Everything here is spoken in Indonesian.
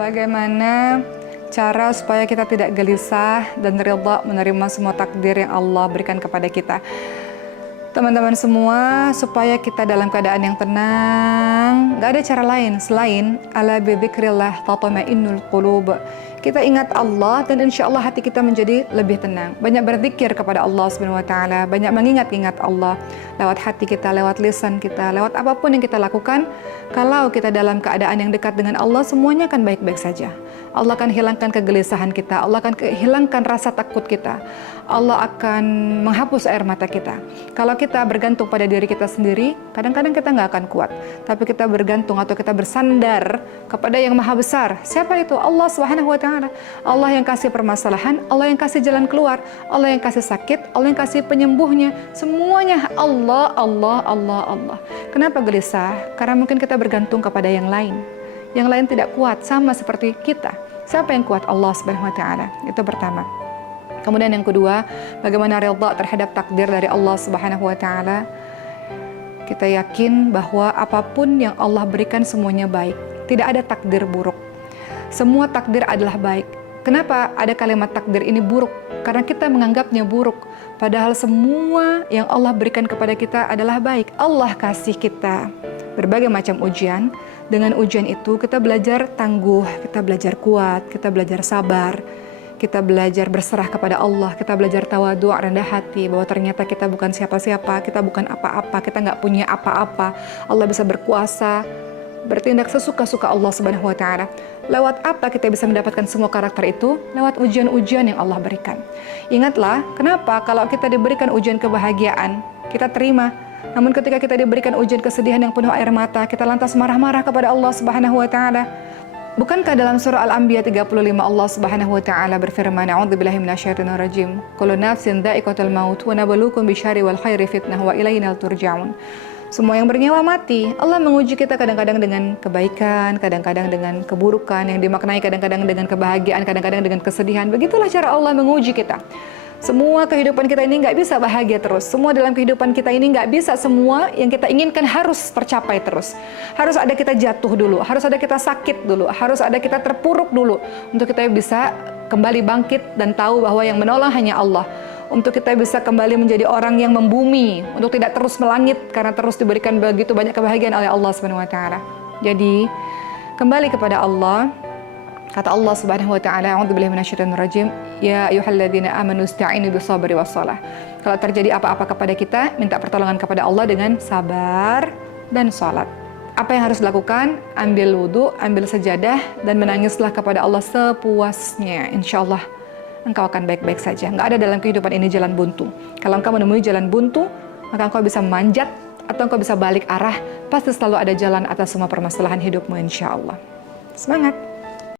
Bagaimana cara supaya kita tidak gelisah dan ridha menerima semua takdir yang Allah berikan kepada kita? Teman-teman semua, supaya kita dalam keadaan yang tenang, gak ada cara lain selain ala bidzikrillah tatma'innul qulub. Kita ingat Allah dan insya Allah hati kita menjadi lebih tenang. Banyak berzikir kepada Allah Subhanahu wa Ta'ala, banyak mengingat-ingat Allah lewat hati kita, lewat lisan kita, lewat apapun yang kita lakukan. Kalau kita dalam keadaan yang dekat dengan Allah, semuanya akan baik-baik saja. Allah akan hilangkan kegelisahan kita, Allah akan hilangkan rasa takut kita, Allah akan menghapus air mata kita. Kalau kita bergantung pada diri kita sendiri, kadang-kadang kita nggak akan kuat. Tapi kita bergantung atau kita bersandar kepada yang maha besar. Siapa itu? Allah Subhanahu wa Ta'ala. Allah yang kasih permasalahan, Allah yang kasih jalan keluar, Allah yang kasih sakit, Allah yang kasih penyembuhnya. Semuanya Allah, Allah, Allah, Allah. Kenapa gelisah? Karena mungkin kita bergantung kepada yang lain. Yang lain tidak kuat, sama seperti kita. Siapa yang kuat? Allah Subhanahu wa Ta'ala. Itu pertama. Kemudian yang kedua, bagaimana ridha terhadap takdir dari Allah Subhanahu wa Ta'ala. Kita yakin bahwa apapun yang Allah berikan semuanya baik. Tidak ada takdir buruk. Semua takdir adalah baik. Kenapa ada kalimat takdir ini buruk? Karena kita menganggapnya buruk. Padahal semua yang Allah berikan kepada kita adalah baik. Allah kasih kita berbagai macam ujian. Dengan ujian itu kita belajar tangguh, kita belajar kuat, kita belajar sabar. Kita belajar berserah kepada Allah, kita belajar tawadhu, rendah hati, bahwa ternyata kita bukan siapa-siapa, kita bukan apa-apa, kita nggak punya apa-apa. Allah bisa berkuasa, bertindak sesuka-suka Allah Subhanahu wa Ta'ala. Lewat apa kita bisa mendapatkan semua karakter itu? Lewat ujian-ujian yang Allah berikan. Ingatlah, kenapa kalau kita diberikan ujian kebahagiaan, kita terima. Namun ketika kita diberikan ujian kesedihan yang penuh air mata, kita lantas marah-marah kepada Allah Subhanahu wa Ta'ala. Bukankah dalam surah Al-Anbiya 35 Allah Subhanahu wa Ta'ala berfirman, A'udzubillahi minasyaitonir rajim, kullu nafsin dha'iqatul maut wa nabluukum bisyarri wal khairi fitnah wa ilaina turja'un. Semua yang bernyawa mati. Allah menguji kita kadang-kadang dengan kebaikan, kadang-kadang dengan keburukan, yang dimaknai kadang-kadang dengan kebahagiaan, kadang-kadang dengan kesedihan. Begitulah cara Allah menguji kita. Semua kehidupan kita ini nggak bisa bahagia terus. Semua dalam kehidupan kita ini nggak bisa semua yang kita inginkan harus tercapai terus. Harus ada kita jatuh dulu, harus ada kita sakit dulu, harus ada kita terpuruk dulu. Untuk kita bisa kembali bangkit dan tahu bahwa yang menolong hanya Allah. Untuk kita bisa kembali menjadi orang yang membumi, untuk tidak terus melangit karena terus diberikan begitu banyak kebahagiaan oleh Allah Subhanahu wa Ta'ala. Jadi, kembali kepada Allah. Kata Allah Subhanahu wa Ta'ala, A'udzubillahi minasyaitonir rajim, ya ayyuhalladzina amanu ista'inu bis-sabri was-shalah. Kalau terjadi apa-apa kepada kita, minta pertolongan kepada Allah dengan sabar dan salat. Apa yang harus dilakukan? Ambil wudu, ambil sajadah, dan menangislah kepada Allah sepuasnya. Insyaallah engkau akan baik-baik saja. Nggak ada dalam kehidupan ini jalan buntu. Kalau engkau menemui jalan buntu, maka engkau bisa memanjat atau engkau bisa balik arah. Pasti selalu ada jalan atas semua permasalahan hidupmu, insya Allah. Semangat!